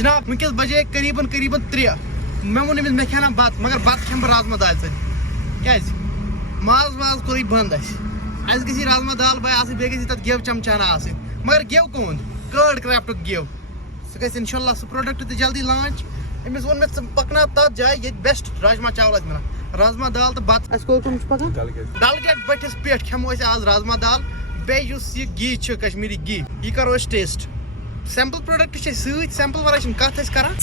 जनाब वनकस बजे करीबन 3 मे वो मे खेना बत मगर बत खेम राजमा दाल क्या माज वाज कोर बंद गई राजमा दाल भाई बे तक गेव चमचाना मगर गेव कौन कर्ड क्राफ्ट गेव सह गई इंशाल्लाह सह प्रोडक्ट तो जल्दी लॉन्च अमिस वो मे पकना तथ जाए ये बेस्ट राजमा चावल मिलान राजमा दाल तो बत पकान डलगेट बटिस पे खेमो आज राजमा दाल बे घी कश्मीरी घी यह करो टेस्ट सैंपल प्रोडक्ट सैंपल वाले कत करान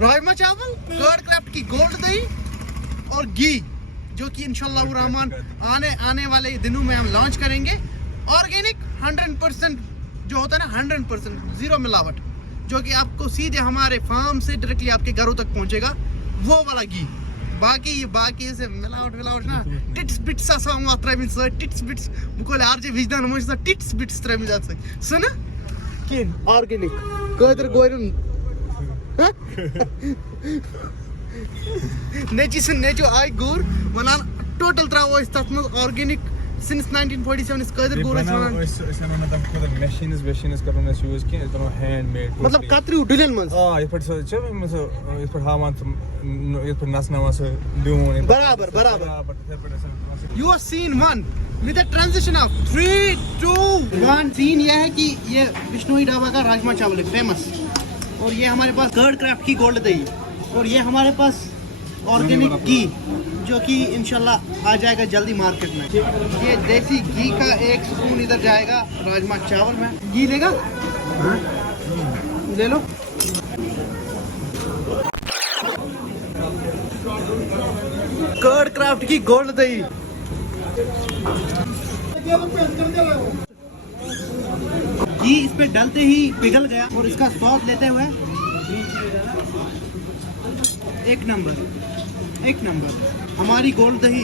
राजमा चावल कर्ड क्राफ्ट की गोल्ड दही और घी जो कि इंशाल्लाह रहमान आने वाले दिनों में हम लॉन्च करेंगे। ऑर्गेनिक 100% जो होता है ना 100% जीरो मिलावट जो कि आपको सीधे हमारे फार्म से डायरेक्टली आपके घरों तक पहुंचेगा वो वाला घी। बाकी से मिलावट ना टिट्स बिट्स टिट्स बिट्स बुकोले आरजे विजदान मुझे टिट्स बिट्स सुन किन ऑर्गेनिक कदर गोरन नेचो आई गुर वनान टोटल त्रो तथ मज ऑर्गेनिक सिंस 1947 कदर गुर मतलब कतरू डुलन मज बराबर you are scene one with the transition of 3 2 1 scene यह है कि ये बिश्नोई ढाबा का राजमा चावल है फेमस और ये हमारे पास कर्ड क्राफ्ट की गोल्ड दही और ये हमारे पास ऑर्गेनिक घी जो कि इंशाल्लाह आ जाएगा जल्दी मार्केट में। ये देसी घी का 1 स्पून इधर जाएगा राजमा चावल में। घी लेगा ले लो। कर्ड क्राफ्ट की गोल्ड दही घी इस पे डालते ही पिघल गया और इसका स्वाद लेते हुए एक नंबर हमारी गोल्ड दही।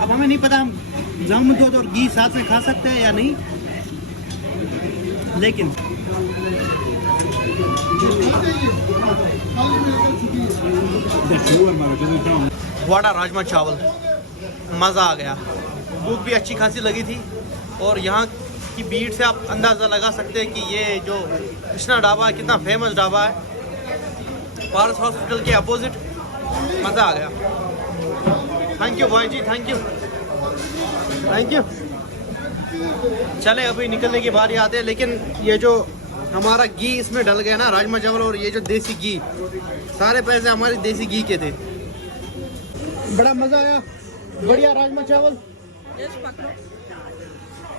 अब हमें नहीं पता हम जामुन दूध और घी साथ में खा सकते हैं या नहीं, लेकिन वाड़ा राजमा चावल मज़ा आ गया। भूख भी अच्छी खासी लगी थी और यहाँ की भीड़ से आप अंदाज़ा लगा सकते हैं कि ये जो कृष्णा ढाबा कितना फेमस ढाबा है पारस हॉस्पिटल के अपोजिट। मज़ा आ गया। थैंक यू भाई जी, थैंक यू। चले अभी निकलने की बारी आते हैं, लेकिन ये जो हमारा घी इसमें डल गया ना राजमा चावल और ये जो देसी घी, सारे पैसे हमारे देसी घी के थे। बड़ा मज़ा आया, बढ़िया राजमा चावल।